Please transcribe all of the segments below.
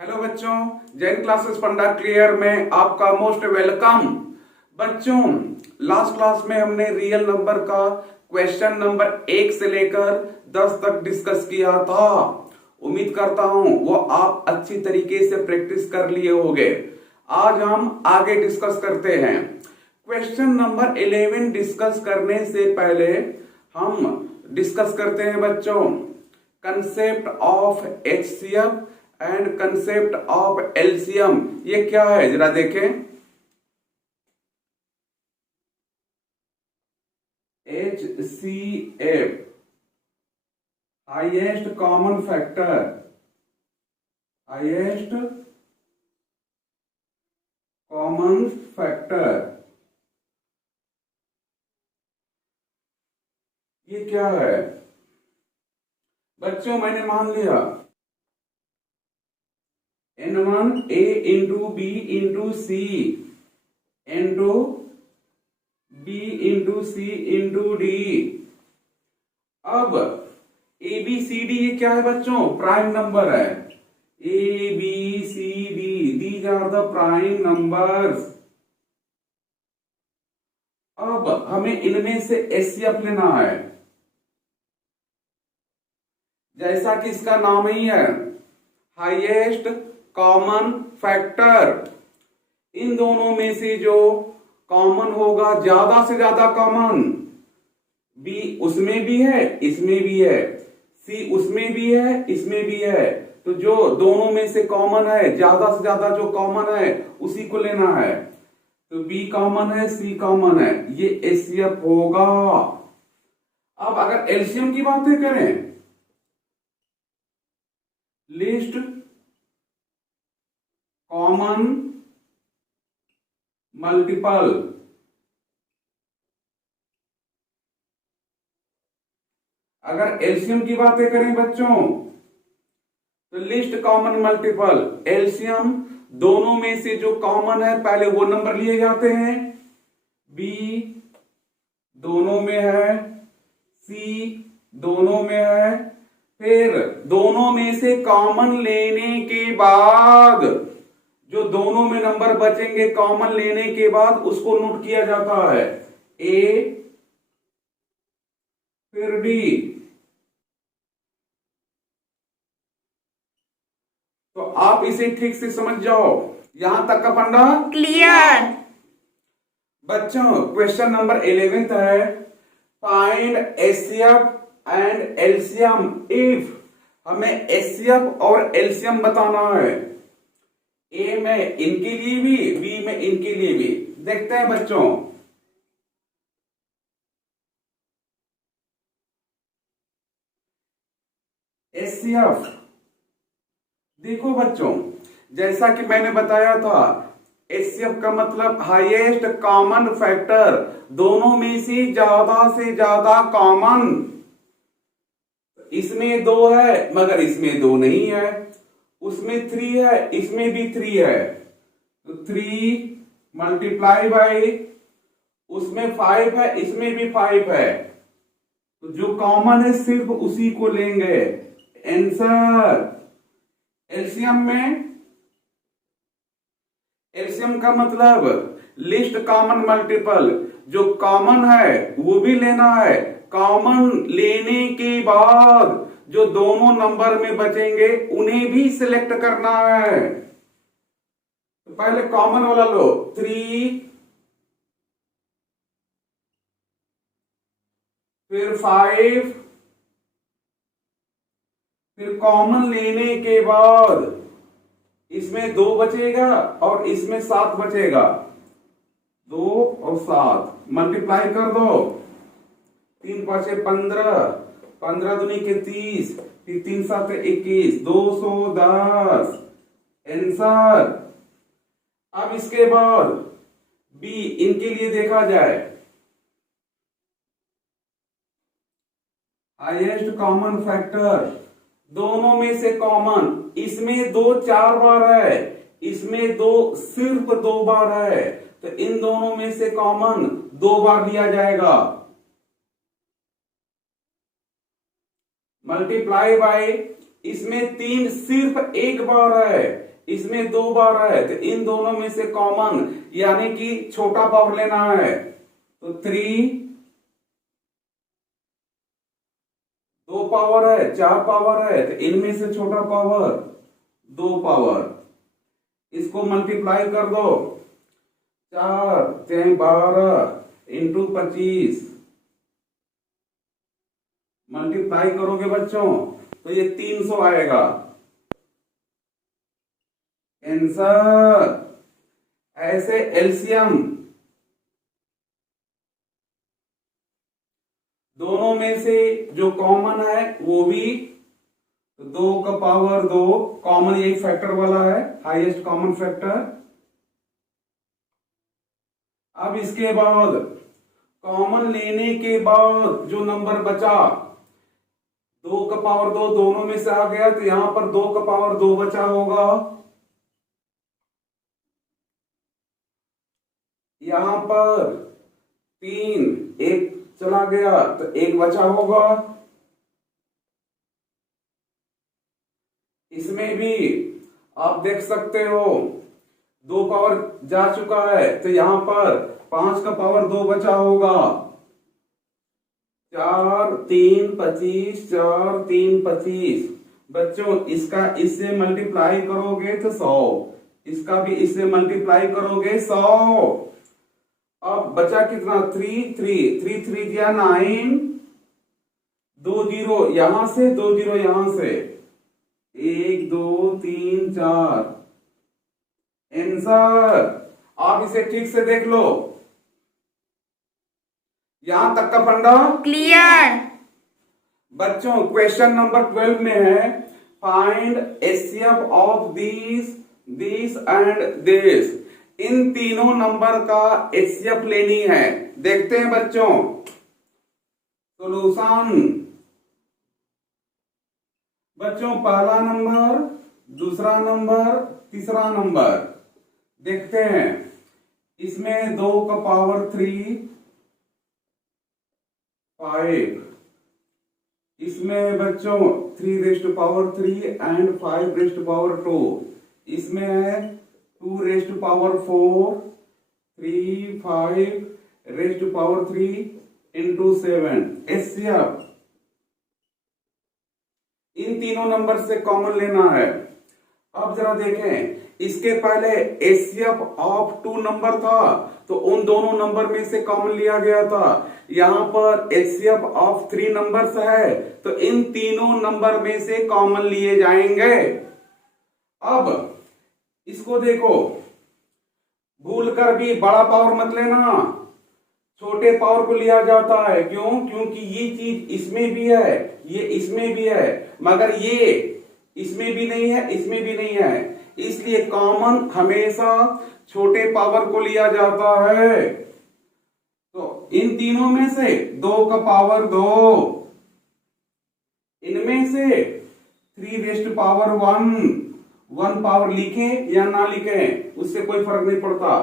Hello बच्चों, Jain classes फंडा clear में आपका मोस्ट वेलकम। बच्चों, लास्ट क्लास में हमने रियल नंबर का क्वेश्चन नंबर 1 से लेकर 10 तक डिस्कस किया था। उम्मीद करता हूं वो आप अच्छी तरीके से प्रैक्टिस कर लिए होंगे। आज हम आगे डिस्कस करते हैं। क्वेश्चन नंबर 11 डिस्कस करने से पहले हम डिस्कस करते हैं बच्चों concept of HCF and concept of LCM. ये क्या है जरा देखें। HCF highest common factor, highest common factor, ये क्या है बच्चों? मैंने मान लिया N1 A into B into C into B into C into D. अब ए बी सी डी ये क्या है बच्चों? प्राइम नंबर है। A B C D, these are the prime numbers. अब हमें इनमें से एचसीएफ लेना है, जैसा कि इसका नाम ही है हाईएस्ट कॉमन फैक्टर। इन दोनों में से जो कॉमन होगा, ज्यादा से ज्यादा कॉमन, बी उसमें भी है इसमें भी है, सी उसमें भी है इसमें भी है, तो जो दोनों में से कॉमन है, ज्यादा से ज्यादा जो कॉमन है उसी को लेना है। तो बी कॉमन है, सी कॉमन है, ये एचसीएफ होगा। अब अगर एलसीएम की बातें करें, लिस्ट कॉमन मल्टीपल, अगर एलसीएम की बातें करें बच्चों तो लिस्ट कॉमन मल्टीपल, एलसीएम दोनों में से जो कॉमन है पहले वो नंबर लिए जाते हैं। बी दोनों में है, सी दोनों में है, फिर दोनों में से कॉमन लेने के बाद जो दोनों में नंबर बचेंगे कॉमन लेने के बाद उसको नोट किया जाता है। ए फिर डी। तो आप इसे ठीक से समझ जाओ। यहां तक का फंडा क्लियर। बच्चों, क्वेश्चन नंबर 11 है find HCF and LCM if. हमें एचसीएफ और एलसीएम बताना है। ए में इनके लिए भी, बी में इनके लिए भी। देखते हैं बच्चों, एचसीएफ देखो बच्चों, जैसा कि मैंने बताया था एचसीएफ का मतलब हाईएस्ट कॉमन फैक्टर, दोनों में से ज्यादा कॉमन। इसमें 2 है मगर इसमें 2 नहीं है, उसमें 3 है इसमें भी 3 है, तो 3 मल्टीप्लाई बाई, उसमें 5 है इसमें भी 5 है, तो जो कॉमन है सिर्फ उसी को लेंगे। आंसर एलसीएम में, एलसीएम का मतलब लिस्ट कॉमन मल्टीपल, जो कॉमन है वो भी लेना है, कॉमन लेने के बाद जो दोनों नंबर में बचेंगे उन्हें भी सिलेक्ट करना है। तो पहले कॉमन वाला लो, 3 फिर 5, फिर कॉमन लेने के बाद इसमें 2 बचेगा और इसमें 7 बचेगा, 2 और 7 मल्टीप्लाई कर दो, 3 5 15, 15 दूनी के 30, फिर 3 7 21, 210 आंसर। अब इसके बाद बी, इनके लिए देखा जाए हाईएस्ट कॉमन फैक्टर, दोनों में से कॉमन, इसमें 2 4 बार है इसमें 2 सिर्फ 2 बार है, तो इन दोनों में से कॉमन 2 बार लिया जाएगा, मल्टीप्लाई बाय, इसमें 3 सिर्फ 1 बार है, इसमें 2 बार है, तो इन दोनों में से कॉमन यानी कि छोटा पावर लेना है। तो 3, 2 पावर है, 4 पावर है, तो इनमें से छोटा पावर 2 पावर। इसको मल्टीप्लाई कर दो, 4 3 12 इंटू 25 मल्टीप्लाई करोगे बच्चों तो ये 300 आएगा आंसर। ऐसे एलसीएम दोनों में से जो कॉमन है वो भी 2 का पावर 2 कॉमन, यही फैक्टर वाला है, हाईएस्ट कॉमन फैक्टर। अब इसके बाद कॉमन लेने के बाद जो नंबर बचा 2 का पावर 2 दोनों में से आ गया, तो यहां पर 2 का पावर 2 बचा होगा, यहां पर 3 1 चला गया तो 1 बचा होगा। इसमें भी आप देख सकते हो 2 पावर जा चुका है, तो यहां पर 5 का पावर 2 बचा होगा, 4 3 25 4 3 25। बच्चों इसका इससे मल्टीप्लाई करोगे तो 100, इसका भी इससे मल्टीप्लाई करोगे 100। अब बचा कितना 3 3 3 3 दिया 9, 2 0 यहां से 2 0 यहां से, 1 2 3 4 आंसर। आप इसे ठीक से देख लो, यहां तक का फंडा क्लियर। बच्चों क्वेश्चन नंबर 12 में है find HCF of this and this. इन तीनों नंबर का एचसीएफ लेनी है। देखते हैं बच्चों सॉल्यूशन। बच्चों पहला नंबर, दूसरा नंबर, तीसरा नंबर देखते हैं। इसमें 2 का पावर 3 5, इसमें बच्चों 3 raise to power 3 and 5 raise to power 2, इसमें है 2 raise to power 4 3 5 raise to power 3 into 7। HCF इन तीनों नंबर से कॉमन लेना है। अब जरा देखें, इसके पहले एचसीएफ ऑफ 2 नंबर था तो उन दोनों नंबर में से कॉमन लिया गया था। यहां पर एचसीएफ ऑफ 3 नंबर्स है तो इन तीनों नंबर में से कॉमन लिए जाएंगे। अब इसको देखो, भूलकर भी बड़ा पावर मत लेना, छोटे पावर को लिया जाता है। क्यों? क्योंकि ये चीज इसमें भी है, ये इसमें भी है, मगर ये इसमें भी नहीं है, इसमें भी नहीं है, इसलिए कॉमन हमेशा छोटे पावर को लिया जाता है। तो इन तीनों में से 2 का पावर 2, इनमें से 3 रेज़ टू पावर 1 पावर लिखें या ना लिखें उससे कोई फर्क नहीं पड़ता।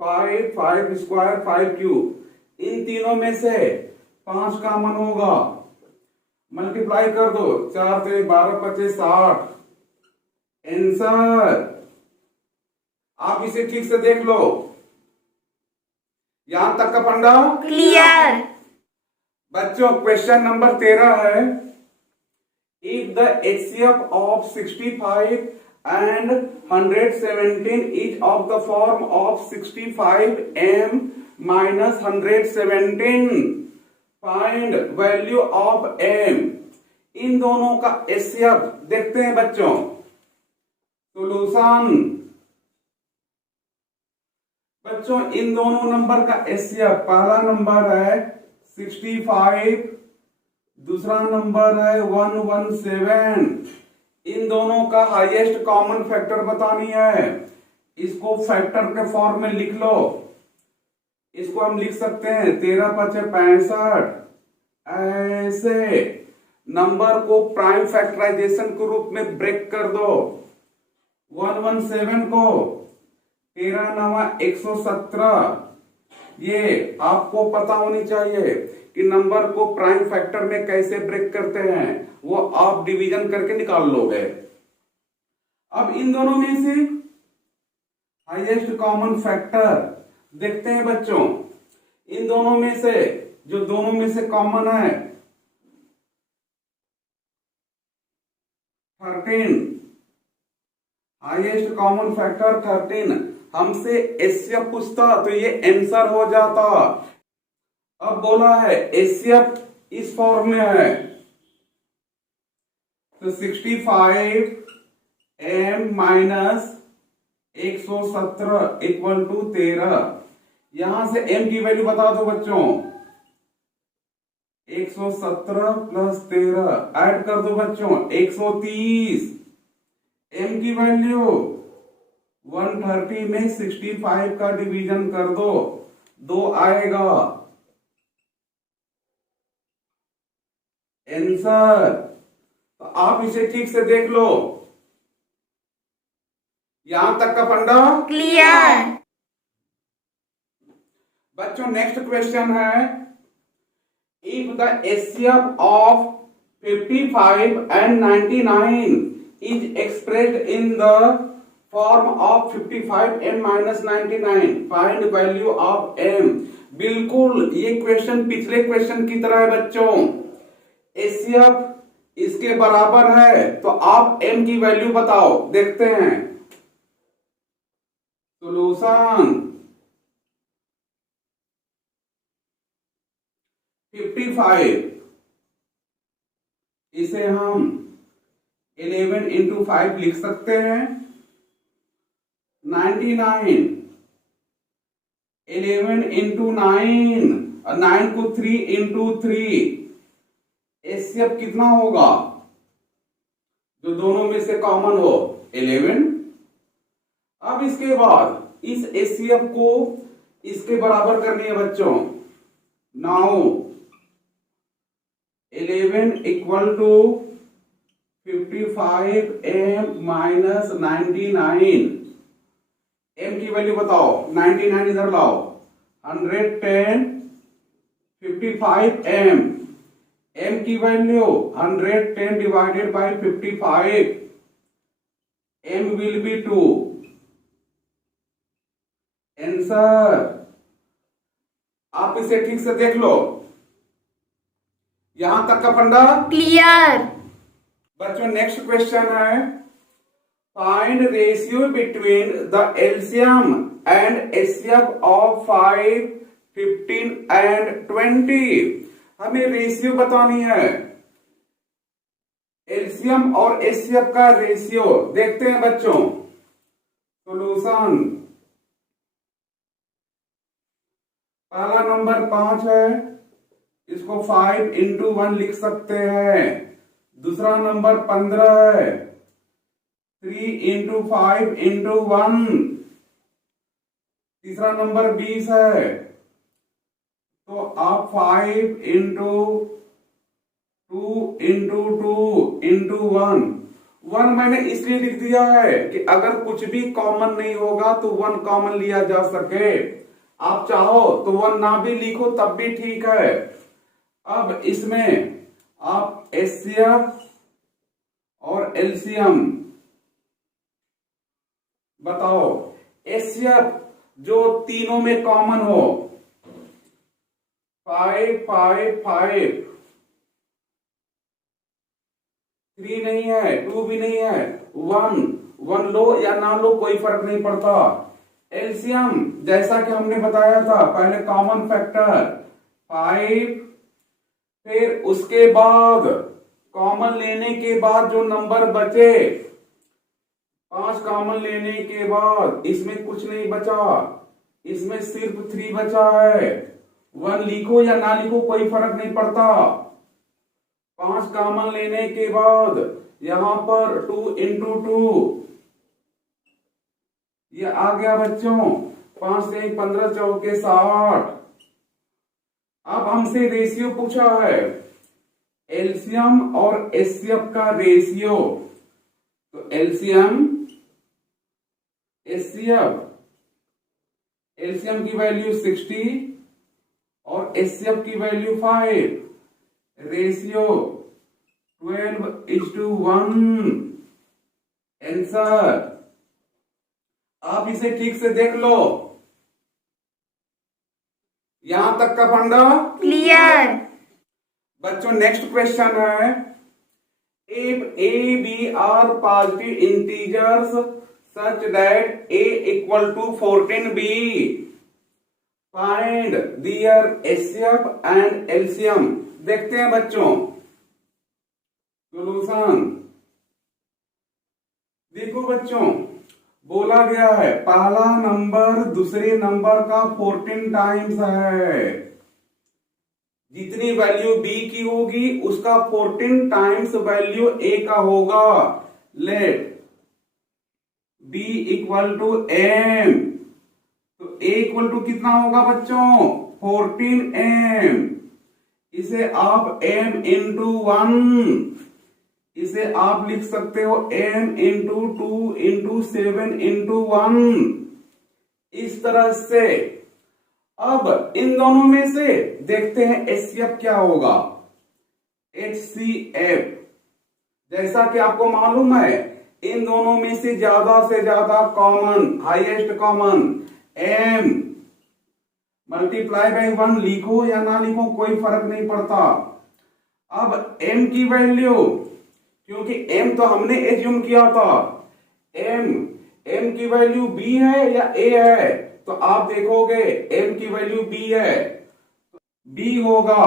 5 5 स्क्वायर 5 क्यूब, इन तीनों में से 5 कॉमन होगा, मल्टीप्लाई कर दो, 4 से 12 25 60 आंसर। आप इसे ठीक से देख लो, यहां तक का फंडा क्लियर। बच्चों क्वेश्चन नंबर 13 है, if the HCF of 65 and 117 is of the form of 65m minus 117, find value of m। इन दोनों का एचसीएफ देखते हैं बच्चों। सॉल्यूशन बच्चों इन दोनों नंबर का एचसीएफ, पहला नंबर है 65, दूसरा नंबर है 117। इन दोनों का हाईएस्ट कॉमन फैक्टर बतानी है। इसको फैक्टर के फॉर्म में लिख लो। इसको हम लिख सकते हैं 13 5 65। ऐसे नंबर को प्राइम फैक्टराइजेशन के रूप में ब्रेक कर दो। 117 को 13 9 117। ये आपको पता होनी चाहिए कि नंबर को प्राइम फैक्टर में कैसे ब्रेक करते हैं, वो आप डिवीजन करके निकाल लोगे। अब इन दोनों में से हाईएस्ट कॉमन फैक्टर देखते हैं बच्चों। इन दोनों में से जो दोनों में से कॉमन है 13, हाईएस्ट कॉमन फैक्टर 13। हमसे एचसीएफ पूछता तो ये आंसर हो जाता। अब बोला है एचसीएफ इस फॉर्म में है तो 65 m माइनस 117 इक्वल टू 13। यहां से m की वैल्यू बता दो बच्चों। 117 प्लस 13 ऐड कर दो बच्चों 130। m की वैल्यू 130 में 65 का डिवीजन कर दो, 2 आएगा आंसर। तो आप इसे ठीक से देख लो। यहां तक का फंडा क्लियर। बच्चों नेक्स्ट क्वेश्चन है, if the HCF of 55 and 99 is expressed in the form of 55 m minus 99, find value of m। बिल्कुल ये क्वेश्चन पिछले क्वेश्चन की तरह है बच्चों। एचसीएफ इसके बराबर है तो आप m की वैल्यू बताओ। देखते हैं सॉल्यूशन। 55 इसे हम 11 इंटू 5 लिख सकते हैं। 99 11 इंटू 9 और 9 को 3 इंटू 3। एचसीएफ कितना होगा जो दोनों में से कॉमन हो 11। अब इसके बाद इस एचसीएफ को इसके बराबर करनी है बच्चों। Now 11 equal to 55 m minus 99। m की वैल्यू बताओ। 99 इधर लाओ। 110 55 m। m की वैल्यू 110 divided by 55। m will be 2। Answer. आप इसे ठीक से देख लो। यहां तक का फंडा क्लियर। बच्चों नेक्स्ट क्वेश्चन है, find ratio between the LCM and HCF of 5, 15 and 20। हमें रेशियो बतानी है एलसीएम और एचसीएफ का रेशियो। देखते हैं बच्चों सॉल्यूशन। पहला नंबर 5 है, इसको 5 इंटू 1 लिख सकते हैं। दूसरा नंबर 15 है, 3 इंटू 5 इंटू 1। तीसरा नंबर 20 है तो आप 5 इंटू 2 इंटू 2 इंटू 1 मैंने इसलिए लिख दिया है कि अगर कुछ भी कॉमन नहीं होगा तो 1 कॉमन लिया जा सके। आप चाहो तो 1 ना भी लिखो तब भी ठीक है। अब इसमें आप एचसीएफ और एलसीएम बताओ। एचसीएफ जो तीनों में कॉमन हो 5 5 5। 3 नहीं है, 2 भी नहीं है, 1 लो या ना लो कोई फर्क नहीं पड़ता। एलसीएम जैसा कि हमने बताया था पहले कॉमन फैक्टर 5, फिर उसके बाद कॉमन लेने के बाद जो नंबर बचे 5 कॉमन लेने के बाद इसमें कुछ नहीं बचा, इसमें सिर्फ 3 बचा है। 1 लिखो या ना लिखो कोई फर्क नहीं पड़ता। 5 कॉमन लेने के बाद यहां पर 2 इंटू 2 ये आ गया बच्चों। 5 से 15 चौके 60। अब हमसे रेशियो पूछा है एलसीएम और एचसीएफ का रेशियो। तो एलसीएम एचसीएफ, एलसीएम की वैल्यू 60 और एचसीएफ की वैल्यू 5। रेशियो 12:1। आंसर। आप इसे ठीक से देख लो। यहां तक का फंडा क्लियर। बच्चों नेक्स्ट क्वेश्चन है, if a b are positive integers such that a equal to 14b, find their HCF and LCM। देखते हैं बच्चों सॉल्यूशन। देखो बच्चों, बोला गया है पहला नंबर दूसरे नंबर का 14 टाइम्स है। जितनी वैल्यू b की होगी उसका 14 टाइम्स वैल्यू a का होगा। Let b equal to m, तो a इक्वल टू कितना होगा बच्चों 14m। इसे आप m इंटू 1, इसे आप लिख सकते हो m इंटू 2 इंटू 7 इंटू 1, इस तरह से। अब इन दोनों में से देखते हैं HCF क्या होगा। HCF जैसा कि आपको मालूम है इन दोनों में से ज्यादा common, highest common m multiply by 1 लिखो या ना लिखो कोई फर्क नहीं पड़ता। अब m की वैल्यू, क्योंकि m तो हमने एज्यूम किया था, m की वैल्यू b है या a है, तो आप देखोगे m की वैल्यू b है, b होगा,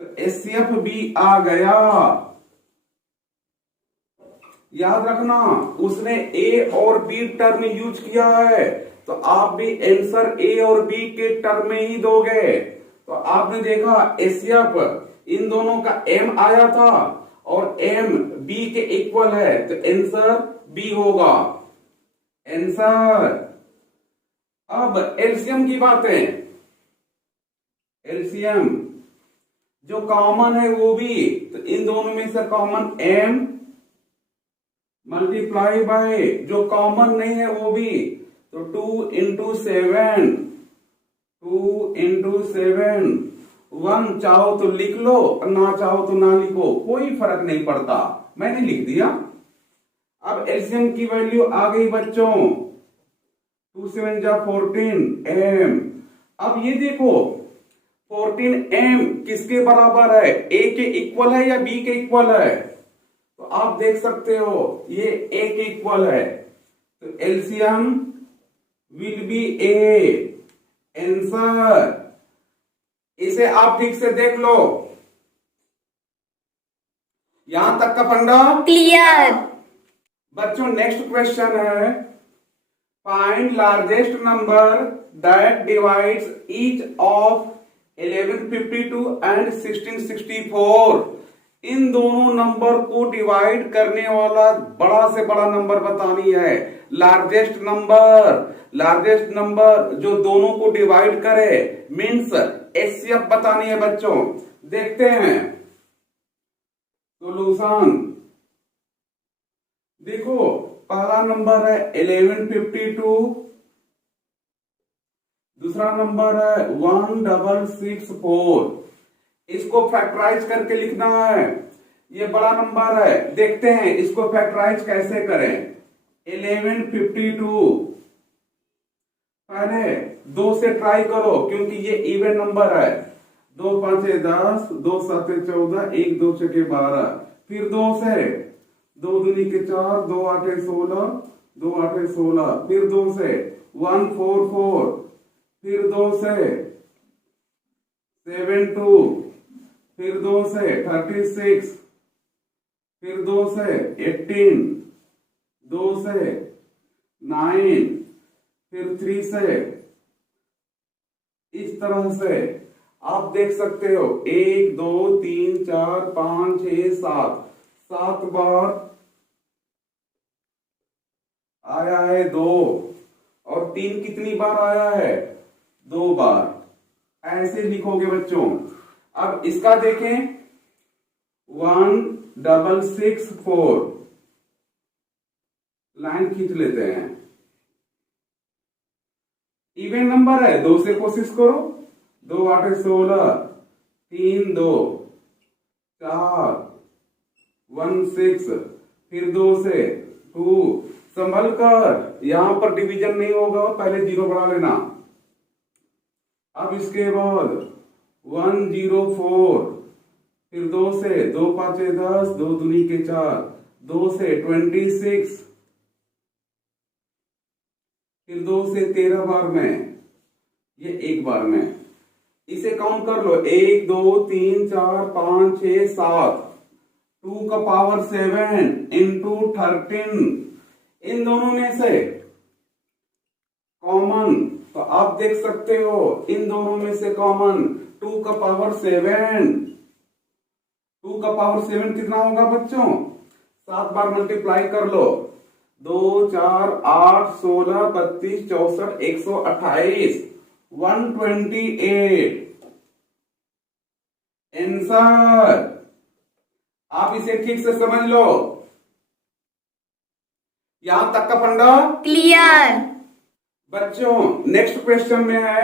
तो HCF b आ गया। याद रखना उसने a और b टर्म यूज किया है, तो आप भी आंसर a और b के टर्म में ही दोगे। तो आपने देखा HCF इन दोनों का m आया था और m b के इक्वल है, तो आंसर b होगा आंसर। अब एलसीएम की बात है, एलसीएम जो कॉमन है वो भी, तो इन दोनों में से कॉमन m मल्टीप्लाई बाय जो कॉमन नहीं है वो भी, तो 2 इंटू 7, 2 इंटू 7, 1 चाहो तो लिख लो ना चाहो तो ना लिखो, कोई फर्क नहीं पड़ता, मैंने लिख दिया। अब एलसीएम की वैल्यू आ गई बच्चों 2 7 जा 14m। अब ये देखो 14m किसके बराबर है, a के इक्वल है या b के इक्वल है, तो आप देख सकते हो ये a के इक्वल है, तो LCM will B a answer. इसे आप ठीक से देख लो। यहां तक का फंडा क्लियर। बच्चों नेक्स्ट क्वेश्चन है, find largest number that divides each of 1152 and 1664। इन दोनों नंबर को डिवाइड करने वाला बड़ा से बड़ा नंबर बतानी है। लार्जेस्ट नंबर जो दोनों को डिवाइड करे, मीन्स HCF बतानी है बच्चों। देखते हैं सॉल्यूशन। देखो पहला नंबर है 1152, दूसरा नंबर है 1664। इसको फैक्टराइज करके लिखना है, ये बड़ा नंबर है। देखते हैं इसको फैक्टराइज कैसे करें। 1152 पहले 2 से ट्राई करो क्योंकि ये इवन नंबर है। 2 5 10, 2 7 14, 1 2 6 12, फिर 2 से 2 दूनी के 4, 2 8 16, 2 8 16, फिर 2 से 1 4 4, फिर 2 से 7 2, फिर 2 से 36, फिर 2 से 18, 2 से 9, फिर 3 से, इस तरह से आप देख सकते हो 1 2 3 4 5 6 7, 7 बार आया है 2, और 3 कितनी बार आया है 2 बार। ऐसे लिखोगे बच्चों। अब इसका देखें 1664, लाइन खींच लेते हैं। इवन नंबर है, 2 से कोशिश करो। 2 8 16, 3 2 4, 1 6, फिर 2 से 2 संभल कर, यहां पर डिवीजन नहीं होगा, पहले 0 बढ़ा लेना। अब इसके बाद 104, फिर 2 से 2 पांचे 10, 2 दूनी के 4, 2 से 26, फिर 2 से 13 बार में, ये एक बार में। इसे काउंट कर लो, 1 2 3 4 5 6 7, 2 का पावर 7 इंटू 13, इन दोनों में से कॉमन, तो आप देख सकते हो इन दोनों में से कॉमन 2 का पावर 7, 2 का पावर 7 कितना होगा बच्चों? 7 बार मल्टीप्लाई कर लो, 2 4 8 16 32 64 128, 128 आंसर। आप इसे ठीक से समझ लो, यहां तक का फंडा क्लियर। बच्चों नेक्स्ट क्वेश्चन में है,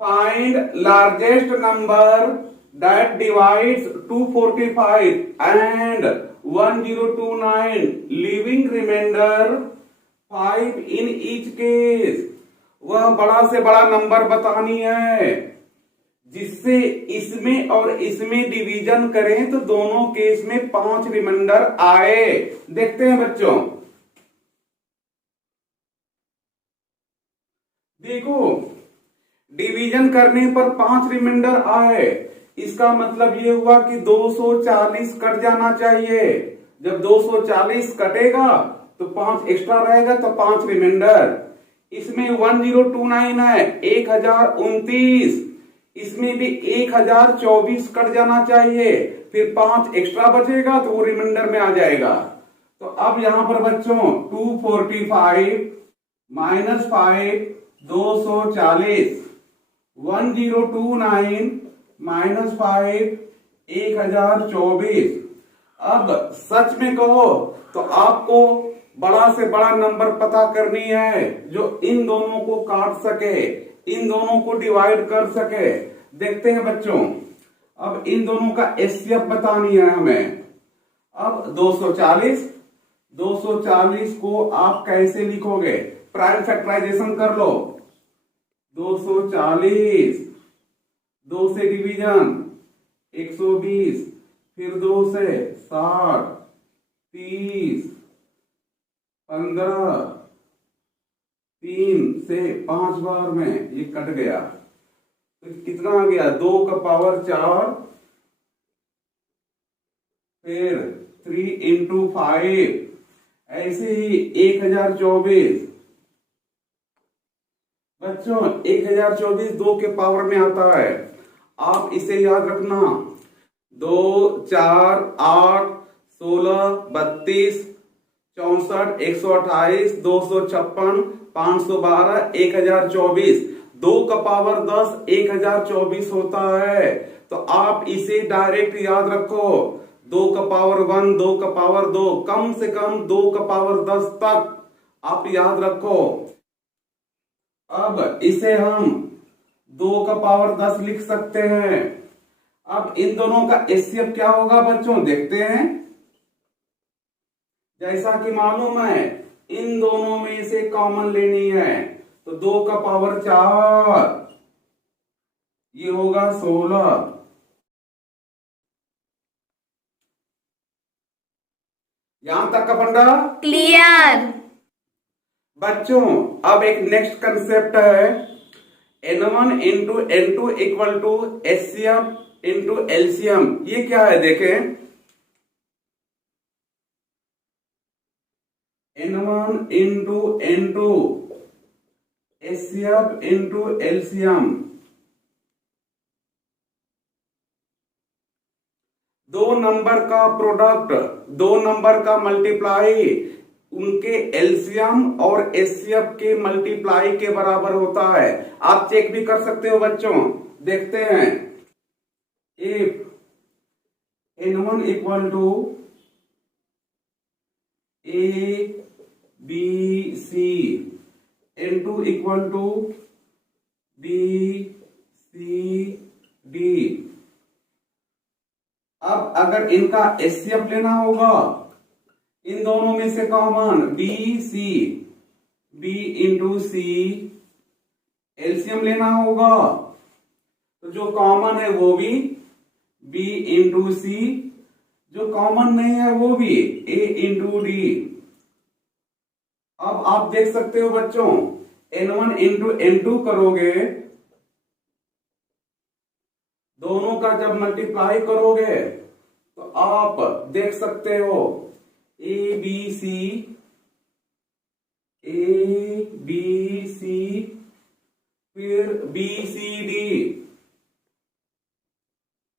find largest number that divides 245 and 1029 leaving remainder 5 in each case. वह बड़ा से बड़ा नंबर बतानी है जिससे इसमें और इसमें डिवीजन करें तो दोनों केस में 5 रिमाइंडर आए। देखते हैं बच्चों, देखो डिवीजन करने पर 5 रिमाइंडर आए, इसका मतलब ये हुआ कि 240 कट जाना चाहिए। जब 240 कटेगा तो 5 एक्स्ट्रा रहेगा, तो 5 रिमाइंडर। इसमें 1029 है, 1029, इसमें भी 1024 कट जाना चाहिए, फिर 5 एक्स्ट्रा बचेगा तो वो रिमाइंडर में आ जाएगा। तो अब यहां पर बच्चों 245 माइनस 5 240, 1029 माइनस 5 1024। अब सच में कहो तो आपको बड़ा से बड़ा नंबर पता करनी है जो इन दोनों को काट सके, इन दोनों को डिवाइड कर सके। देखते हैं बच्चों, अब इन दोनों का एचसीएफ बतानी है हमें। अब 240 को आप कैसे लिखोगे? प्राइम फैक्टराइजेशन कर लो। 240, 2 से डिवीजन 120, फिर 2 से 60, 30, 15, 3 से 5 बार में ये कट गया, तो कितना आ गया? 2 का पावर 4, फिर 3 इंटू 5, ऐसे ही 1024। बच्चों 1024 2 के पावर में आता है, आप इसे याद रखना। 2 4 8 16 32 64 128 256 512 1024, 2 का पावर 10 1024 होता है। तो आप इसे डायरेक्ट याद रखो, 2 का पावर 1, 2 का पावर 2, कम से कम 2 का पावर 10 तक आप याद रखो। अब इसे हम 2 का पावर 10 लिख सकते हैं। अब इन दोनों का एचसीएफ क्या होगा बच्चों? देखते हैं। जैसा कि मालूम है इन दोनों में से कॉमन लेनी है, तो 2 का पावर 4, ये होगा 16। यहां तक का फंडा क्लियर। बच्चों अब एक नेक्स्ट कंसेप्ट है, N1 into N2 equal to HCF into LCM. ये क्या है देखें, N1 into N2 HCF into LCM. दो नंबर का प्रोडक्ट, 2 नंबर का मल्टीप्लाई उनके एलसीएम और एचसीएफ के मल्टीप्लाई के बराबर होता है। आप चेक भी कर सकते हो बच्चों। देखते हैं, if N1 equal to A B C, N2 equal to B C D. अब अगर इनका एचसीएफ लेना होगा इन दोनों में से common B C, B into C, LCM लेना होगा। तो जो कॉमन है वो भी बी इंटू सी, जो कॉमन नहीं है वो भी ए इंटू डी। अब आप देख सकते हो बच्चों, N1 इंटू N2 करोगे, दोनों का जब मल्टीप्लाई करोगे तो आप देख सकते हो ए बी सी, ए बी सी, फिर B C D,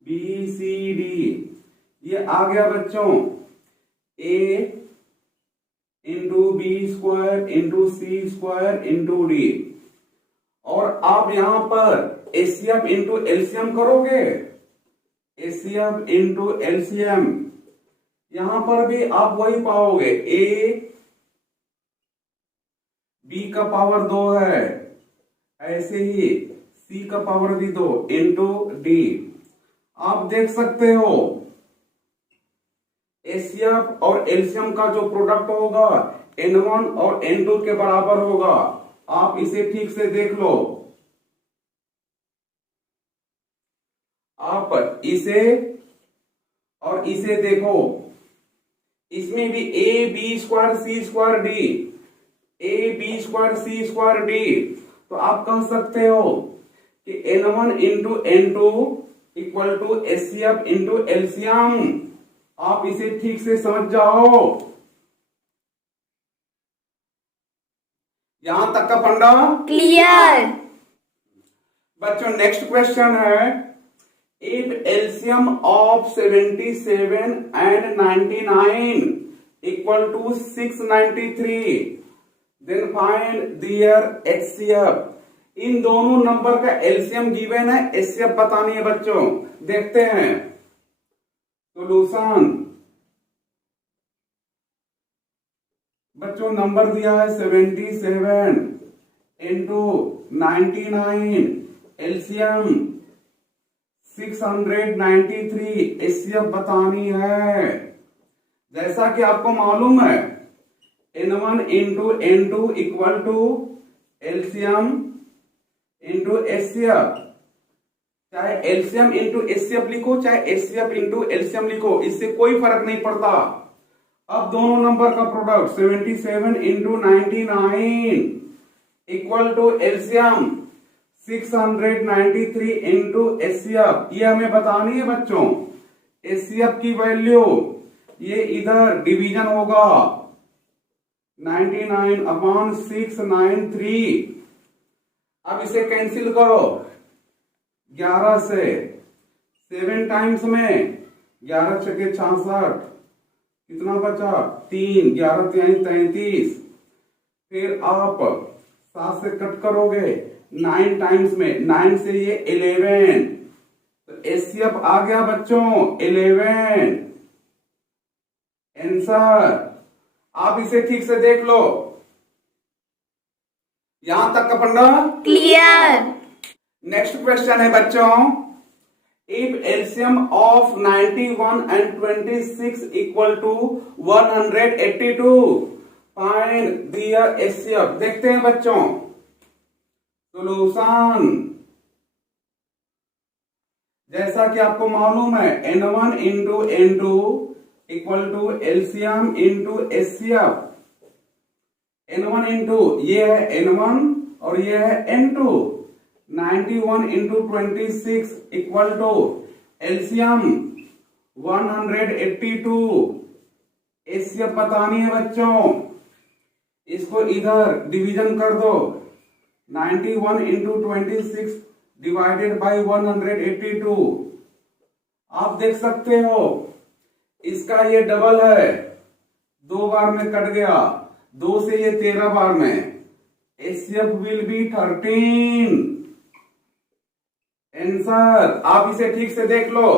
B C D, ये आ गया बच्चों A into B square into C square into D. और आप यहां पर एचसीएफ इंटू एलसीएम करोगे, एचसीएफ इंटू एलसीएम, यहां पर भी आप वही पाओगे, ए बी का पावर 2 है, ऐसे ही सी का पावर भी 2 इंटू डी। आप देख सकते हो एचसीएफ और एलसीएम का जो प्रोडक्ट होगा N1 और N2 के बराबर होगा। आप इसे ठीक से देख लो, आप इसे और इसे देखो, इसमें भी A B square C square D, A B square C square D. तो आप कह सकते हो कि N1 into N2 equal to HCF into LCM. आप इसे ठीक से समझ जाओ, यहां तक का फंडा क्लियर। बच्चों नेक्स्ट क्वेश्चन है, if LCM of 77 and 99 equal to 693 then find their HCF. इन दोनों नंबर का एलसीएम गिवन है, एचसीएफ बतानी है बच्चों। देखते हैं सॉल्यूशन। बच्चों नंबर दिया है 77 इंटू 99, एलसीएम 693, एचसीएफ बतानी है। जैसा कि आपको मालूम है N1 into N2 equal to LCM into HCF. चाहे एलसीएम इंटू एचसीएफ लिखो, चाहे एचसीएफ इंटू एलसीएम लिखो, इससे कोई फर्क नहीं पड़ता। अब दोनों नंबर का product 77 into 99 equal to LCM 693 into HCF, ये हमें बतानी है बच्चों। एचसीएफ की वैल्यू ये इधर डिवीजन होगा 99 अपॉन 693। अब इसे कैंसिल करो 11 से, 7 टाइम्स में 11 छके 66, कितना बचा 3, 11 3 33। फिर आप 7 से कट करोगे 9 टाइम्स में, 9 से ये 11, तो एचसीएफ आ गया बच्चों 11 आंसर। आप इसे ठीक से देख लो, यहां तक का फंडा क्लियर। नेक्स्ट क्वेश्चन है बच्चों, if LCM of 91 and 26 equal to 182 find their HCF. देखते हैं बच्चों सॉल्यूशन। जैसा कि आपको मालूम है N1 into N2 equal to LCM into HCF. N1 into ये है N1 और ये है N2। 91 into 26 equal to LCM 182, HCF बतानी है बच्चों। इसको इधर डिवीजन कर दो, 91 इंटू 26 डिवाइडेड बाई 182। आप देख सकते हो इसका ये डबल है, 2 बार में कट गया, 2 से ये 13 बार में, एचसीएफ विल बी 13 आंसर। आप इसे ठीक से देख लो,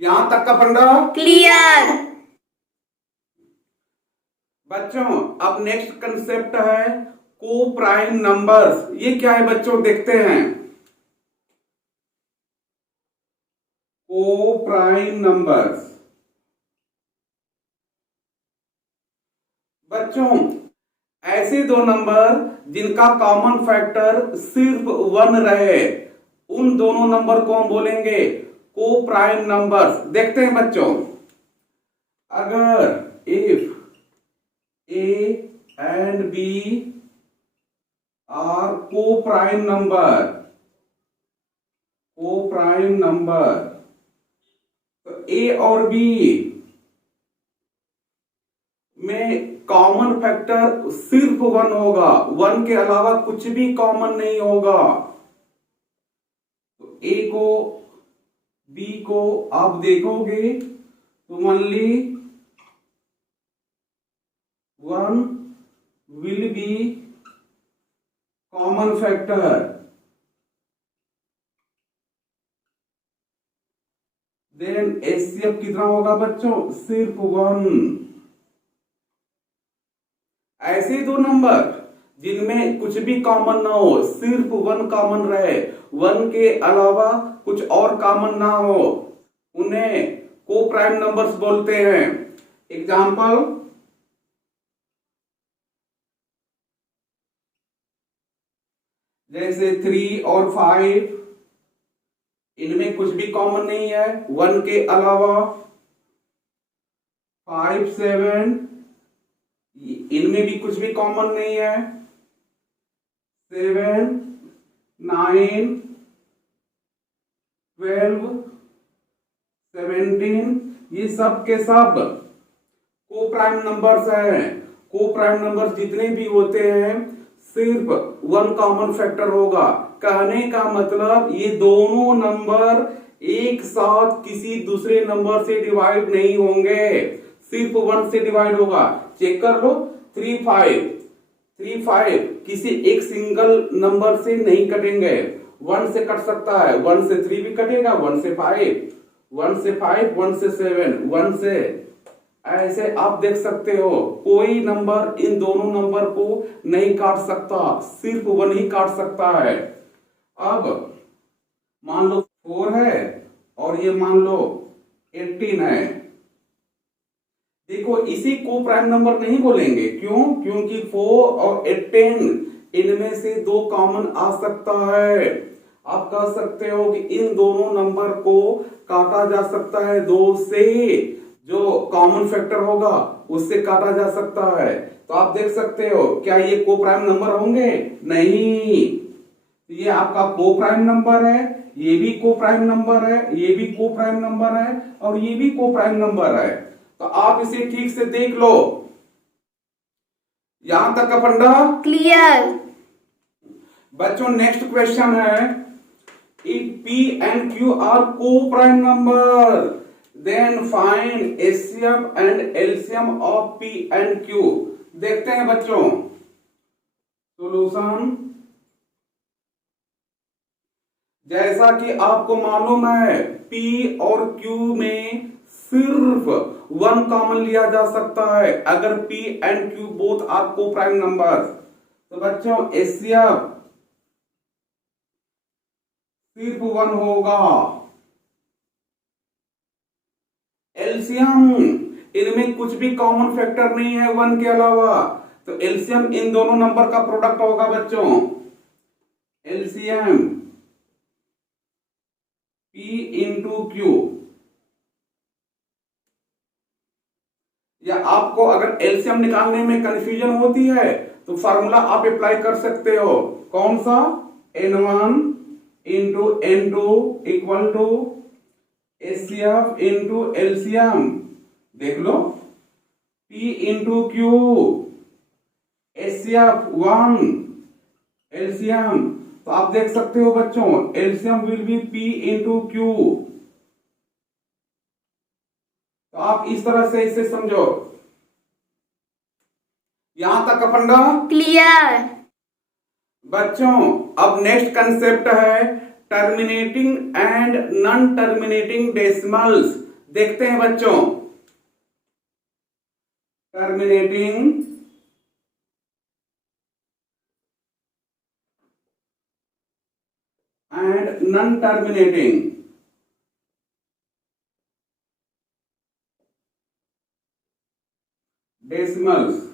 यहां तक का फंडा क्लियर। बच्चों अब नेक्स्ट कंसेप्ट है को प्राइम नंबर्स। ये क्या है बच्चों, देखते हैं। को प्राइम नंबर्स, बच्चों ऐसे दो नंबर जिनका कॉमन फैक्टर सिर्फ 1 रहे, उन दोनों नंबर को हम बोलेंगे को प्राइम नंबर्स। देखते हैं बच्चों, अगर if A and B are coprime number, तो ए और बी में कॉमन फैक्टर सिर्फ 1 होगा, 1 के अलावा कुछ भी कॉमन नहीं होगा। तो ए को बी को आप देखोगे तो only 1 will be common factor, then HCF कितना होगा बच्चों, सिर्फ 1। ऐसे दो नंबर जिनमें कुछ भी कॉमन ना हो, सिर्फ 1 कॉमन रहे, 1 के अलावा कुछ और कॉमन ना हो, उन्हें को प्राइम नंबर्स बोलते हैं। एग्जाम्पल, जैसे 3 और 5, इनमें कुछ भी कॉमन नहीं है 1 के अलावा। 5, 7, इनमें भी कुछ भी कॉमन नहीं है। 7, 9, 12, 17, ये सब के सब को प्राइम नंबर्स हैं। को प्राइम नंबर्स जितने भी होते हैं सिर्फ 1 कॉमन फैक्टर होगा। कहने का मतलब ये दोनों नंबर एक साथ किसी दूसरे नंबर से डिवाइड नहीं होंगे, सिर्फ 1 से डिवाइड होगा। चेक कर लो, 3, 5 किसी एक सिंगल नंबर से नहीं कटेंगे, 1 से कट सकता है, 1 से 3 भी कटेगा, 1 से 5, 1 से 5, 1 से 7, 1 से, ऐसे आप देख सकते हो कोई नंबर इन दोनों नंबर को नहीं काट सकता, सिर्फ 1 ही काट सकता है। अब मान लो 4 है और ये मान लो 18 है, देखो इसी को प्राइम नंबर नहीं बोलेंगे, क्यों? क्योंकि 4 और 18 इनमें से 2 कॉमन आ सकता है। आप कह सकते हो कि इन दोनों नंबर को काटा जा सकता है 2 से, जो कॉमन फैक्टर होगा उससे काटा जा सकता है। तो आप देख सकते हो क्या ये को प्राइम नंबर होंगे? नहीं, ये आपका को प्राइम नंबर है, ये भी को प्राइम नंबर है, ये भी को प्राइम नंबर है और ये भी को प्राइम नंबर है। तो आप इसे ठीक से देख लो, यहां तक का फंडा क्लियर। बच्चों नेक्स्ट क्वेश्चन है, if P and Q are co-prime number then find HCF and LCM of P and Q। देखते हैं बच्चों सॉल्यूशन। जैसा कि आपको मालूम है P और Q में सिर्फ 1 कॉमन लिया जा सकता है अगर P and Q both are coprime numbers. तो बच्चों HCF सिर्फ 1 होगा। एलसीएम, इनमें कुछ भी कॉमन फैक्टर नहीं है 1 के अलावा, तो एलसीएम इन दोनों नंबर का प्रोडक्ट होगा बच्चों। एलसीएम P इंटू Q, या आपको अगर एलसीएम निकालने में कंफ्यूजन होती है तो फार्मूला आप अप्लाई कर सकते हो। कौन सा? N1 into N2 equal to HCF into LCM. देख लो, P into Q, HCF 1, LCM. तो आप देख सकते हो बच्चों LCM will be P into Q। तो आप इस तरह से इसे समझो। यहां तक का फंडा क्लियर। बच्चों अब नेक्स्ट कंसेप्ट है terminating and non terminating decimals. देखते हैं बच्चों, terminating and non terminating decimals.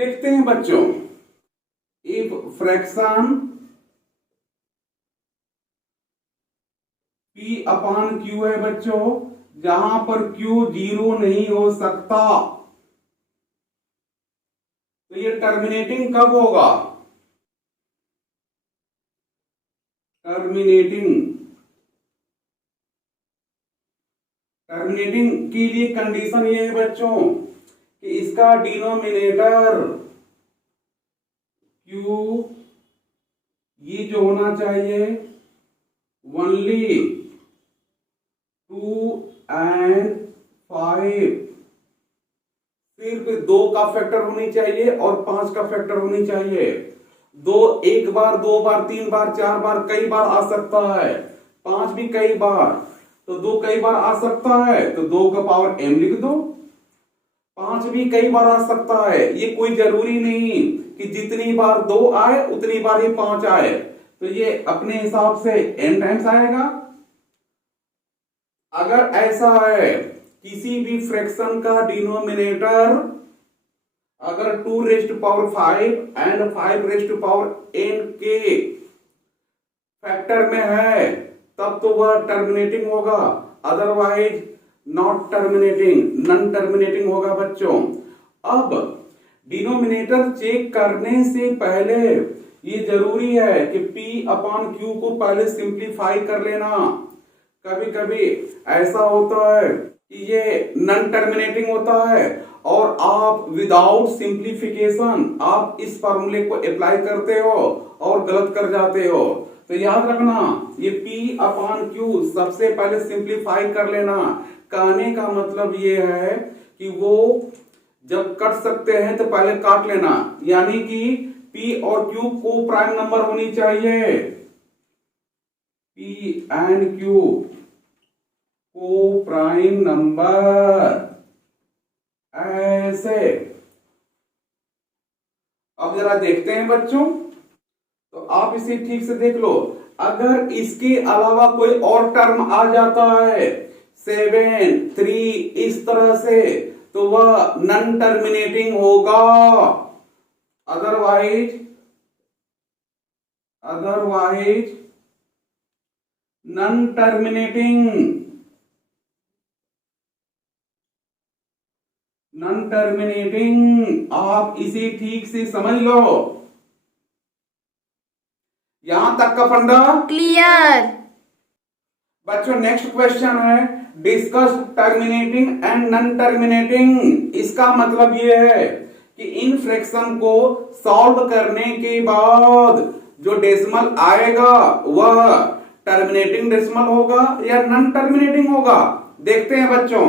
देखते हैं बच्चों, if fraction P upon Q है बच्चों, जहां पर Q 0 नहीं हो सकता, तो ये टर्मिनेटिंग कब होगा? टर्मिनेटिंग के लिए कंडीशन ये है बच्चों कि इसका डिनोमिनेटर Q ये जो होना चाहिए ओनली 2 and 5, सिर्फ 2 का फैक्टर होनी चाहिए और 5 का फैक्टर होनी चाहिए। 2 एक बार, 2 बार, 3 बार, 4 बार, कई बार आ सकता है। 5 भी कई बार, तो 2 कई बार आ सकता है, तो 2 का पावर m लिख दो। 5 भी कई बार आ सकता है, ये कोई जरूरी नहीं कि जितनी बार 2 आए उतनी बार ही 5 आए, तो ये अपने हिसाब से n टाइम्स आएगा। अगर ऐसा है किसी भी फ्रैक्शन का डिनोमिनेटर अगर 2 raise to power 5 and 5 raise to power n के फैक्टर में है, तब तो वह टर्मिनेटिंग होगा, otherwise not terminating, non terminating होगा बच्चों। अब डिनोमिनेटर चेक करने से पहले ये जरूरी है कि P अपॉन Q को पहले सिंप्लीफाई कर लेना। कभी कभी ऐसा होता है कि ये नॉन टर्मिनेटिंग होता है और आप विदाउट सिंप्लीफिकेशन आप इस फॉर्मूले को अप्लाई करते हो और गलत कर जाते हो। तो याद रखना, ये P अपॉन Q सबसे पहले सिंप्लीफाई कर लेना। कहने का मतलब ये है कि वो जब कट सकते हैं तो पहले काट लेना, यानी कि P और Q को प्राइम नंबर होनी चाहिए। P एंड Q को प्राइम नंबर, ऐसे। अब जरा देखते हैं बच्चों, तो आप इसे ठीक से देख लो। अगर इसके अलावा कोई और टर्म आ जाता है 7, 3 इस तरह से, तो वह नॉन टर्मिनेटिंग होगा। अदरवाइज नॉन टर्मिनेटिंग, आप इसे ठीक से समझ लो। यहां तक का फंडा क्लियर। बच्चों, नेक्स्ट क्वेश्चन है discuss terminating and non terminating. इसका मतलब यह है कि इन फ्रैक्शन को सॉल्व करने के बाद जो डेसिमल आएगा वह टर्मिनेटिंग डेसिमल होगा या नॉन टर्मिनेटिंग होगा। देखते हैं बच्चों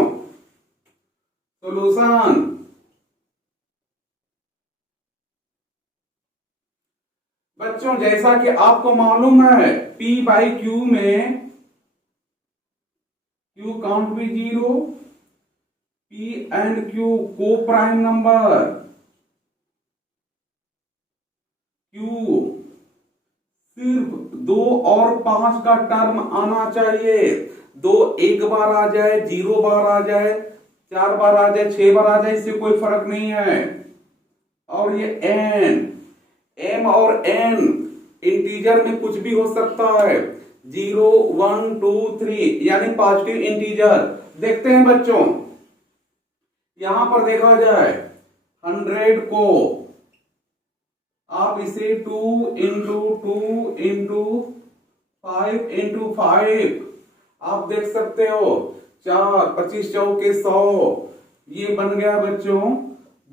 सॉल्यूशन। बच्चों, जैसा कि आपको मालूम है P बाई Q में Q काउंट भी 0, P एंड Q को प्राइम नंबर, Q सिर्फ 2 और 5 का टर्म आना चाहिए। 2 एक बार आ जाए, 0 बार आ जाए, 4 बार आ जाए, 6 बार आ जाए, इससे कोई फर्क नहीं है। और ये n, m और n इंटीजर में कुछ भी हो सकता है, 0, 1, 2, 3 यानी पॉजिटिव इंटीजर। देखते हैं बच्चों, यहां पर देखा जाए 100 को आप इसे 2 इंटू 2 इंटू 5 इंटू 5 आप देख सकते हो, 4, 25 चौके 100, ये बन गया बच्चों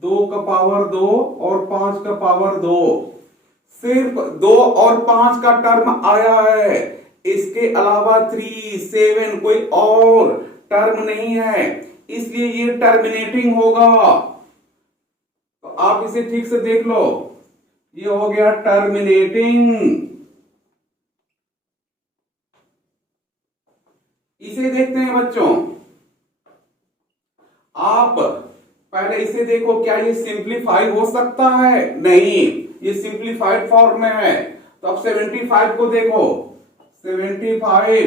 2 का पावर 2 और 5 का पावर 2। सिर्फ 2 और 5 का टर्म आया है, इसके अलावा 3, 7 कोई और टर्म नहीं है, इसलिए ये टर्मिनेटिंग होगा। तो आप इसे ठीक से देख लो, ये हो गया टर्मिनेटिंग। इसे देखते हैं बच्चों, आप पहले इसे देखो, क्या ये सिंप्लीफाई हो सकता है? नहीं, ये सिंप्लीफाइड फॉर्म में है। तो अब 75 को देखो, 75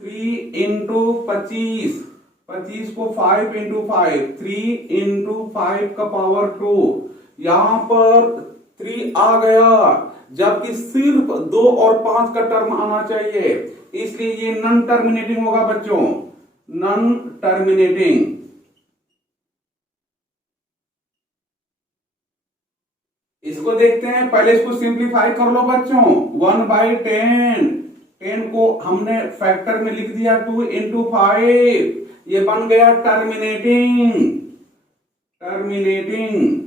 3 इंटू 25 को 5 इंटू 5, 3 इंटू 5 का पावर 2, यहां पर 3 आ गया, जबकि सिर्फ 2 और 5 का टर्म आना चाहिए, इसलिए ये नॉन टर्मिनेटिंग होगा बच्चों, नॉन टर्मिनेटिंग। इसको देखते हैं, पहले इसको सिंप्लीफाई कर लो बच्चों। 1/10, 10 को हमने फैक्टर में लिख दिया 2 इंटू 5, ये बन गया टर्मिनेटिंग, टर्मिनेटिंग।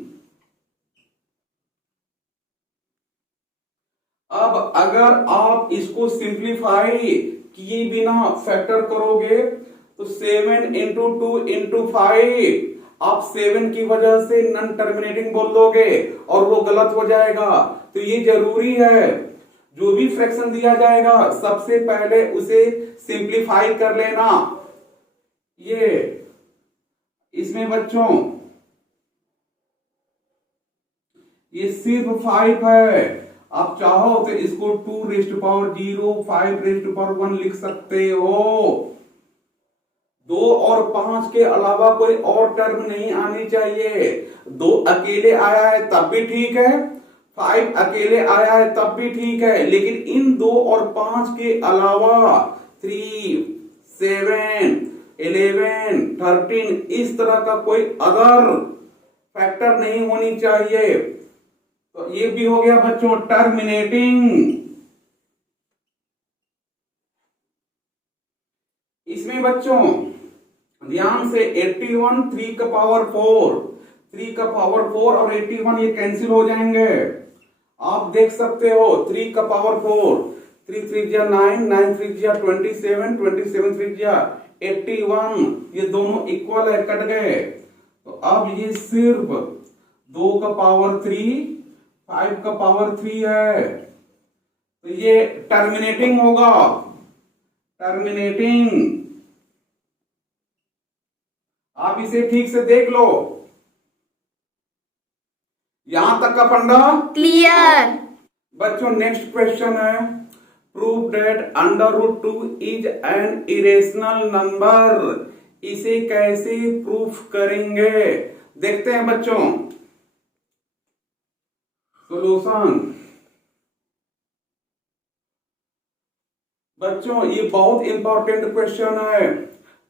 अब अगर आप इसको सिंप्लीफाई किए बिना फैक्टर करोगे तो 7 इंटू 2 इंटू 5, आप 7 की वजह से नॉन टर्मिनेटिंग बोल दोगे और वो गलत हो जाएगा। तो ये जरूरी है, जो भी फ्रैक्शन दिया जाएगा सबसे पहले उसे सिंप्लीफाई कर लेना। ये इसमें बच्चों ये सिर्फ 5 है, आप चाहो तो इसको 2⁻0, 5⁻1 लिख सकते हो। 2 और 5 के अलावा कोई और टर्म नहीं आनी चाहिए। 2 अकेले आया है तब भी ठीक है, 5 अकेले आया है तब भी ठीक है, लेकिन इन 2 और 5 के अलावा 3, 7, 11, 13 इस तरह का कोई अदर फैक्टर नहीं होनी चाहिए। तो ये भी हो गया बच्चों टर्मिनेटिंग। इसमें बच्चों ध्यान से 81 3 का पावर 4, 3 का पावर 4 और 81 ये कैंसिल हो जाएंगे। आप देख सकते हो 3 का पावर 4, 3 3 9, 9 3 27, 27 3 81, ये दोनों इक्वल है, कट गए। तो अब ये सिर्फ 2 का पावर 3, 5 का पावर 3 है, तो ये टर्मिनेटिंग होगा, टर्मिनेटिंग। आप इसे ठीक से देख लो, यहां तक का फंडा क्लियर। बच्चों नेक्स्ट क्वेश्चन है, prove that √2 is an irrational number. इसे कैसे प्रूफ करेंगे, देखते हैं बच्चों। सॉल्यूशन बच्चों ये बहुत इंपॉर्टेंट क्वेश्चन है,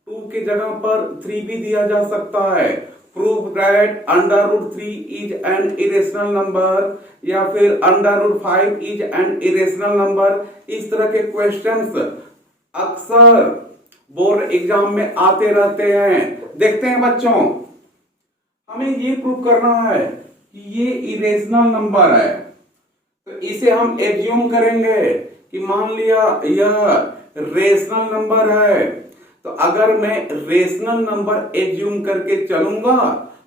2 की जगह पर 3 भी दिया जा सकता है। Prove that √3 is an irrational number, या फिर √5 इज एन इरेशनल नंबर। इस तरह के क्वेश्चंस अक्सर बोर्ड एग्जाम में आते रहते हैं। देखते हैं बच्चों, हमें ये प्रूव करना है कि ये इरेशनल नंबर है, तो इसे हम एज्यूम करेंगे कि मान लिया यह रेशनल नंबर है। तो अगर मैं रेशनल नंबर एज्यूम करके चलूंगा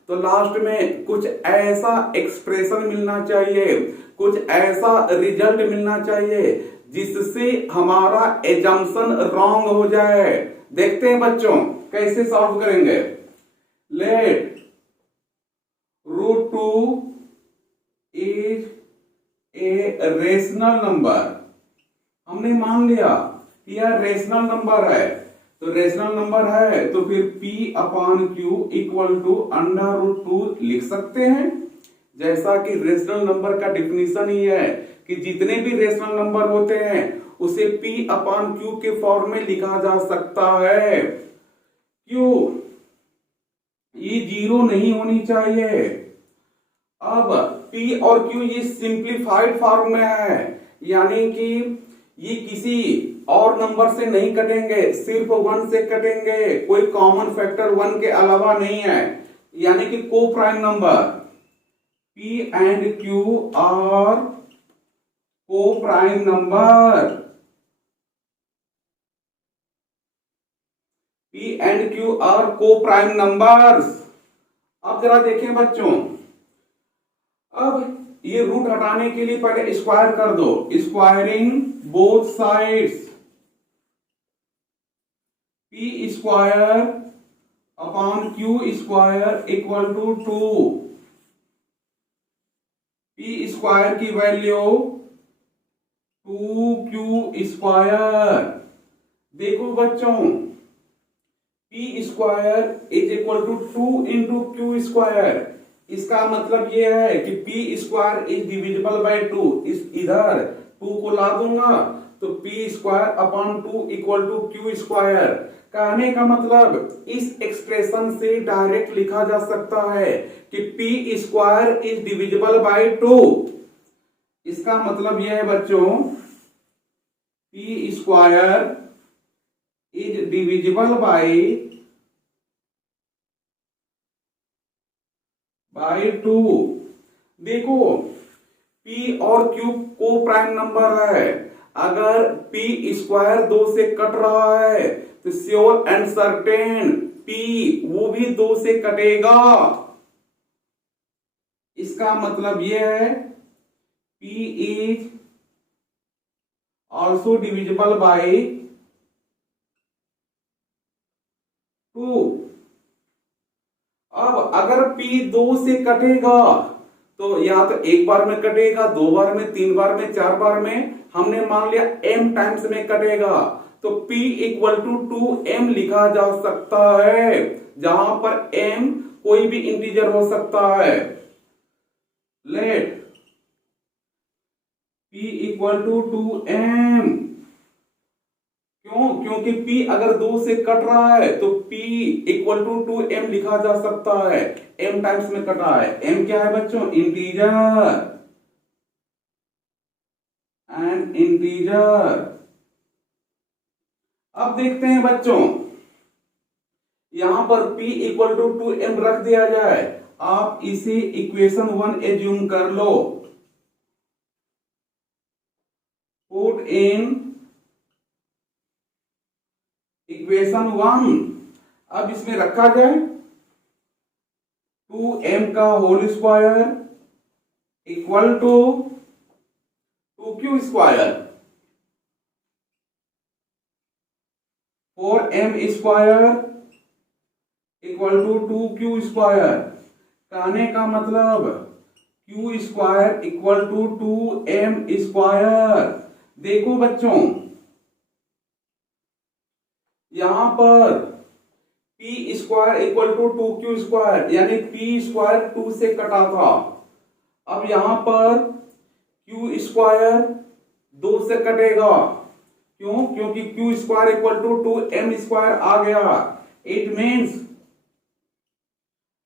तो लास्ट में कुछ ऐसा एक्सप्रेशन मिलना चाहिए, कुछ ऐसा रिजल्ट मिलना चाहिए जिससे हमारा एजम्पशन रॉन्ग हो जाए। देखते हैं बच्चों कैसे सॉल्व करेंगे। Let √2 is a rational number, हमने मान लिया कि यह रेशनल नंबर है, तो रेशनल नंबर है तो फिर P/Q इक्वल टू √2 लिख सकते हैं। जैसा कि रेशनल नंबर का डिफिनीशन ही है कि जितने भी रेशनल नंबर होते हैं उसे P/Q के फॉर्म में लिखा जा सकता है। क्यों, ये 0 नहीं होनी चाहिए। अब P और Q ये सिंप्लीफाइड फॉर्म में है, यानी कि ये किसी और नंबर से नहीं कटेंगे, सिर्फ 1 से कटेंगे, कोई कॉमन फैक्टर 1 के अलावा नहीं है, यानी कि coprime number. P and Q are coprime number, P and Q are coprime numbers. अब जरा देखें बच्चों, अब ये रूट हटाने के लिए पहले स्क्वायर कर दो, squaring both sides, P square upon Q square equal to 2। P square की वैल्यू 2Q स्क्वायर। देखो बच्चों, P square is equal to 2 into Q square, इसका मतलब ये है कि P square is divisible by two. इस इधर टू को ला दूंगा तो P square upon two equal to Q square. कहने का मतलब इस एक्सप्रेशन से डायरेक्ट लिखा जा सकता है कि P square is divisible by to. इसका मतलब यह है बच्चों, P square is divisible by to. देखो P और Q को प्राइम नंबर है। अगर P स्क्वायर 2 से कट रहा है तो श्योर एंड सर्टेन P वो भी 2 से कटेगा। इसका मतलब यह है P is also divisible by to. अब अगर P 2 से कटेगा तो या तो एक बार में कटेगा, दो बार में, तीन बार में, चार बार में, हमने मान लिया m टाइम्स में कटेगा तो P इक्वल टू 2m लिखा जा सकता है, जहां पर m कोई भी इंटीजर हो सकता है। Let P equal to 2m। क्यों? क्योंकि P अगर 2 से कट रहा है तो P इक्वल टू 2m लिखा जा सकता है। m टाइम्स में कटा है। m क्या है बच्चों? इंटीजर। And integer. अब देखते हैं बच्चों, यहां पर P इक्वल टू 2m रख दिया जाए। आप इसे इक्वेशन 1 एज्यूम कर लो। Put in equation 1। अब इसमें रखा जाए 2m का whole square equal to 2q square, 4m square equal to 2q square. कहने का मतलब q square equal to 2m square. देखो बच्चों, यहां पर p square equal to 2q square, यानी p स्क्वायर 2 से कटा था। अब यहां पर q स्क्वायर 2 से कटेगा। क्यों? क्योंकि q square equal to 2m square आ गया। It means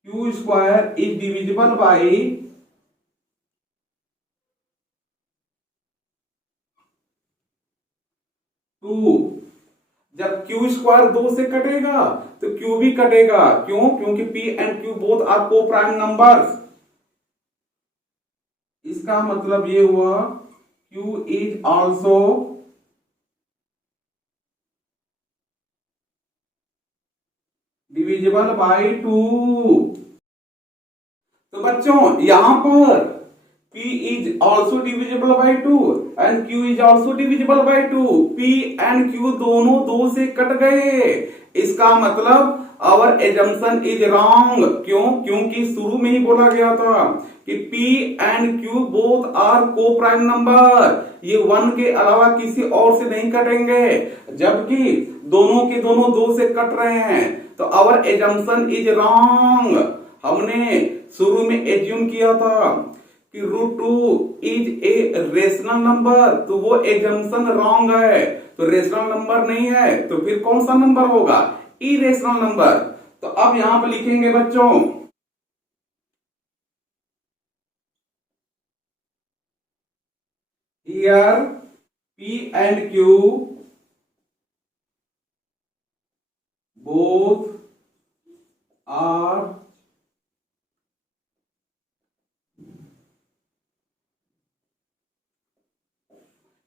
q square is divisible by 2। जब q स्क्वायर 2 से कटेगा तो q भी कटेगा। क्यों? क्योंकि p and q both are coprime numbers. इसका मतलब ये हुआ q is also divisible by 2। तो बच्चों यहां पर P is also divisible by 2 and Q is also divisible by 2। P and Q दोनों 2 से कट गए। इसका मतलब आवर एजम्पशन इज रॉन्ग। क्यों? क्योंकि शुरू में ही बोला गया था कि P and Q both are coprime number. ये 1 के अलावा किसी और से नहीं कटेंगे, जबकि दोनों के दोनों 2 से कट रहे हैं। तो आवर एजम्पशन इज रॉन्ग। हमने शुरू में एज्यूम किया था कि √2 इज ए रेशनल नंबर, तो वो एजम्पशन रॉन्ग है। तो रेशनल नंबर नहीं है तो फिर कौन सा नंबर होगा? Irrational number. तो अब यहां पर लिखेंगे बच्चों, here P and Q both are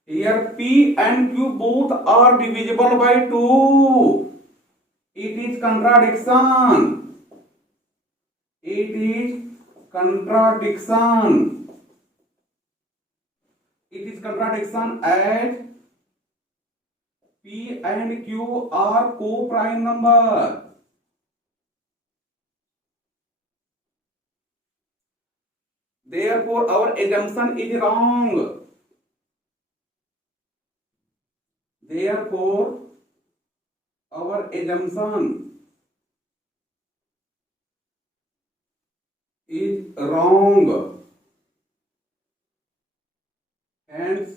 here P and Q both are divisible by 2. It is contradiction. It is contradiction. It is contradiction as P and Q are co-prime number. Therefore, our assumption is wrong. Therefore, our assumption is wrong. Hence,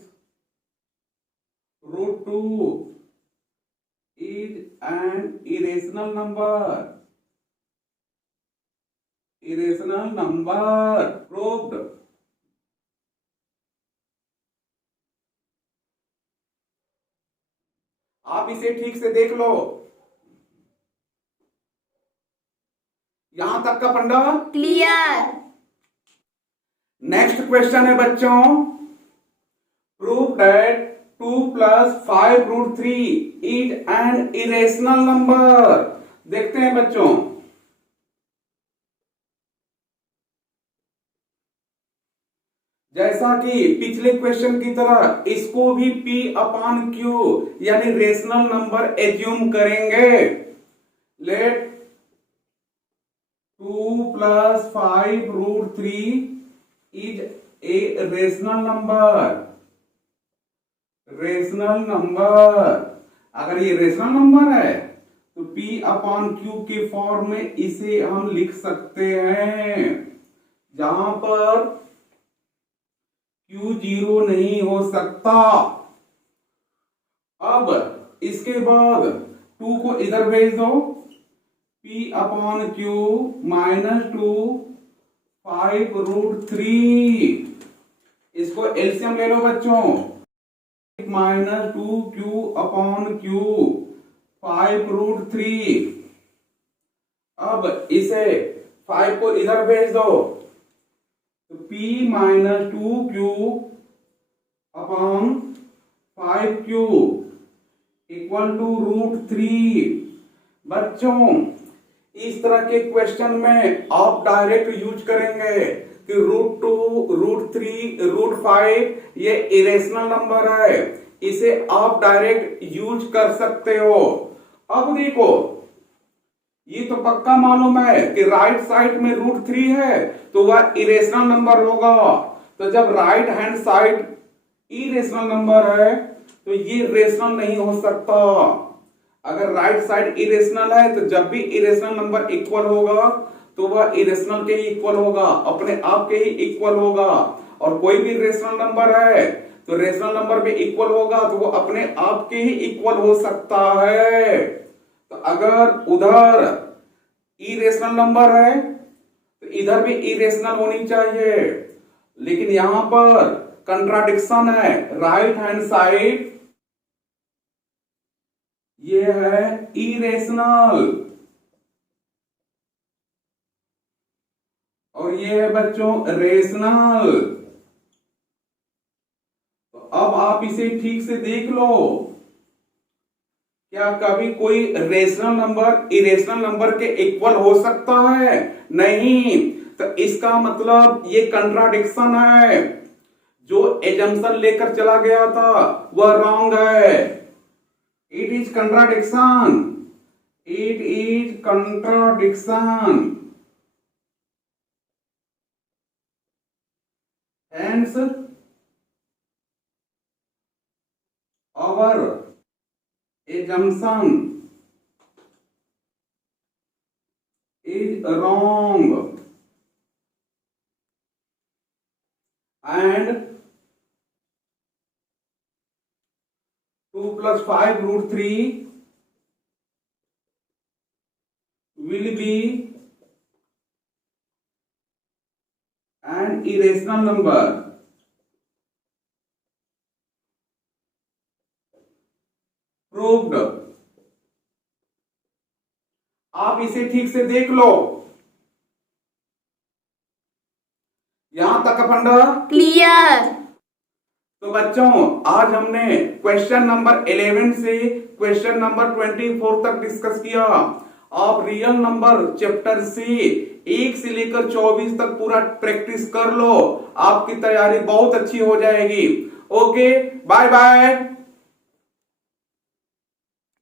root 2 is an irrational number. Irrational number proved. आप इसे ठीक से देख लो, यहां तक का फंडा clear, next question है बच्चों, prove that 2 plus 5 root 3 is an irrational number. देखते हैं बच्चों, जैसा कि पिछले क्वेश्चन की तरह इसको भी P अपॉन Q यानी रेशनल नंबर एज्यूम करेंगे. Let 2 plus 5 root 3 is a rational number. Rational number, अगर ये रेशनल नंबर है तो P अपॉन Q के फॉर्म में इसे हम लिख सकते हैं, जहां पर Q 0 नहीं हो सकता. अब इसके बाद 2 को इधर भेज दो, P upon Q minus 2 5 root 3. इसको एलसीएम ले लो बच्चों, minus 2Q upon Q 5 root 3. अब इसे 5 को इधर भेज दो, तो P minus 2Q upon 5Q equal to root 3. बच्चों इस तरह के क्वेश्चन में आप डायरेक्ट यूज करेंगे कि रूट 2 रूट 3 रूट 5 ये इरेशनल नंबर है, इसे आप डायरेक्ट यूज कर सकते हो. अब देखो, ये तो पक्का मालूम है कि राइट साइड में रूट 3 है तो वह इरेशनल नंबर होगा. तो जब right hand side irrational number है तो ये रेशनल नहीं हो सकता. अगर राइट साइड इरेशनल है तो जब भी इरेशनल नंबर इक्वल होगा तो वह इरेशनल के ही इक्वल होगा, अपने आप के ही इक्वल होगा. और कोई भी रेशनल नंबर है तो रेशनल नंबर भी इक्वल होगा तो वो अपने आप के ही इक्वल हो सकता है. तो अगर उधर इरेशनल नंबर है तो इधर भी इरेशनल होनी चाहिए, लेकिन यहां पर कंट्राडिक्शन है. राइट हैंड साइड ये है इरेशनल और ये है बच्चों रेशनल. तो अब आप इसे ठीक से देख लो, क्या कभी कोई रेशनल नंबर इरेशनल नंबर के इक्वल हो सकता है? नहीं. तो इसका मतलब ये कंट्राडिक्शन है. जो एजम्पशन लेकर चला गया था वह रॉन्ग है. It is contradiction. It is contradiction. Hence, our assumption is wrong and 2 plus 5 root 3 will be an irrational number. Proved. आप इसे ठीक से देख लो, यहां तक का फंडा clear, तो बच्चों आज हमने क्वेश्चन नंबर 11 से क्वेश्चन नंबर 24 तक डिस्कस किया. आप रियल नंबर चैप्टर से 1 से लेकर 24 तक पूरा प्रैक्टिस कर लो, आपकी तैयारी बहुत अच्छी हो जाएगी. Okay, bye bye.